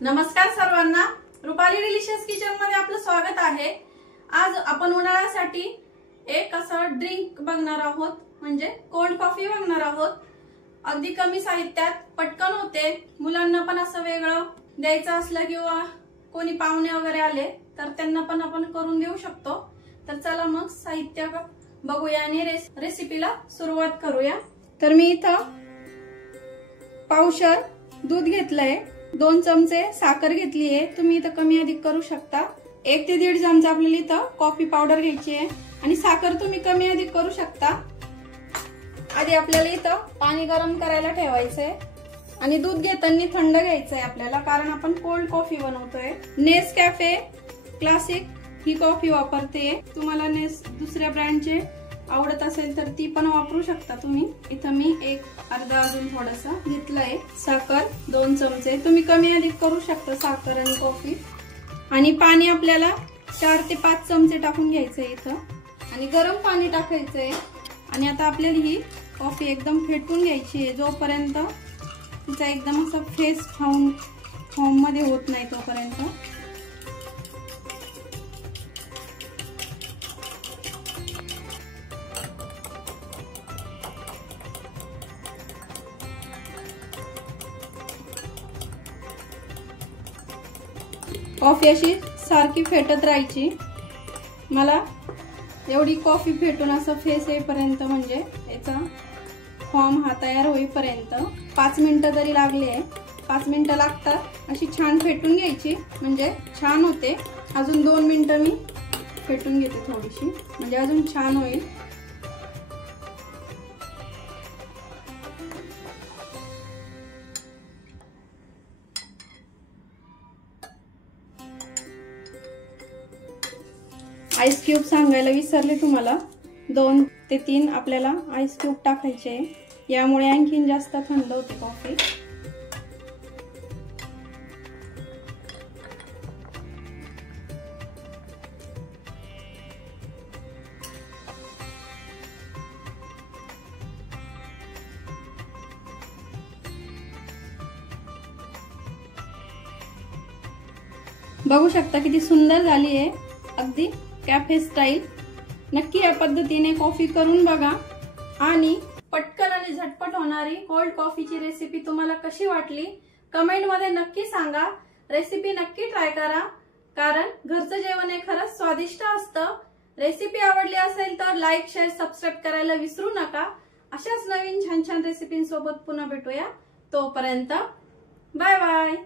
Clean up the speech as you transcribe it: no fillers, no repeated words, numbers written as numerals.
नमस्कार सर्वांना, Rupali delicious kitchen मध्ये आपलं स्वागत आहे। आज आपण उन्हाळ्यासाठी एक असं ड्रिंक बघणार आहोत, म्हणजे कोल्ड कॉफी बघणार आहोत। अगदी कमी साहित्यात पटकन होते। मुलांना पण असं वेगळं द्यायचं असलं किंवा कोणी पाहुणे वगैरे आले तर त्यांना पण आपण करून देऊ शकतो। तर चला मग साहित्य बघूया आणि रेसिपीला सुरुवात करूया। तर मी इथं पावशर दूध घेतलंय, 2 चमचे साखर घेतली आहे। तुम्ही इथं कमी अधिक करू शकता। 1 ते 1.5 चमचा आपल्याला इथं कॉफी पावडर घ्यायची आहे आणि साखर तुम्ही कमी अधिक करू शकता। आधी आपल्याला इथं पाणी गरम करायला ठेवायचंय आणि दूध घेताना थंड घ्यायचंय आपल्याला, कारण आपण कोल्ड कॉफी बनवतोय। नेसकॅफे क्लासिक ही कॉफी वापरते। तुम्हाला दुसऱ्या ब्रँडचे आवडत असेल तर ती पण वापरू शकता तुम्ही। इथं मी अर्धा अजून थोडासा घेतलाय। साखर 2 चमचे, तुम्ही कमी अधिक करू शकता साखर आणि कॉफी। आणि पाणी आपल्याला 4 ते 5 चमचे टाकून घ्यायचंय इथं आणि गरम पाणी टाकायचंय। आणि आता आपल्याला ही कॉफी एकदम फेटून घ्यायची आहे, जोपर्यंत तिचा एकदम असा फेस फॉर्म मध्ये होत नाही तोपर्यंत। कॉफी अशी सारखी फेटत राहायची। मला एवढी कॉफी फेटून असं फेस येईपर्यंत, म्हणजे याचा फॉर्म हा तयार होईपर्यंत 5 मिनिटं जरी लागले, 5 मिनिटं लागतात। अशी छान फेटून घ्यायची म्हणजे छान होते। अजून 2 मिनिटं मी फेटून घेते थोडीशी, म्हणजे अजून छान होईल। आईस क्यूब सांगायला विसरले तुम्हाला, 2 ते 3 आपल्याला आईस क्यूब टाकायचे, यामुळे आणखीन जास्त थंड होते कॉफी। बघू शकता किती सुंदर झाली आहे, अगदी कॅफे स्टाईल। नक्की या पद्धतीने कॉफी करून बघा। आणि पटकन आणि झटपट होणारी कोल्ड कॉफीची रेसिपी तुम्हाला कशी वाटली कमेंट मध्ये नक्की सांगा। रेसिपी नक्की ट्राय करा, कारण घरचं जेवण हे खरंच स्वादिष्ट असतं। रेसिपी आवडली असेल तर लाईक, शेअर, सबस्क्राईब करायला विसरू नका। अशाच नवीन छान छान रेसिपींसोबत पुन्हा भेटूया। तोपर्यंत बाय बाय।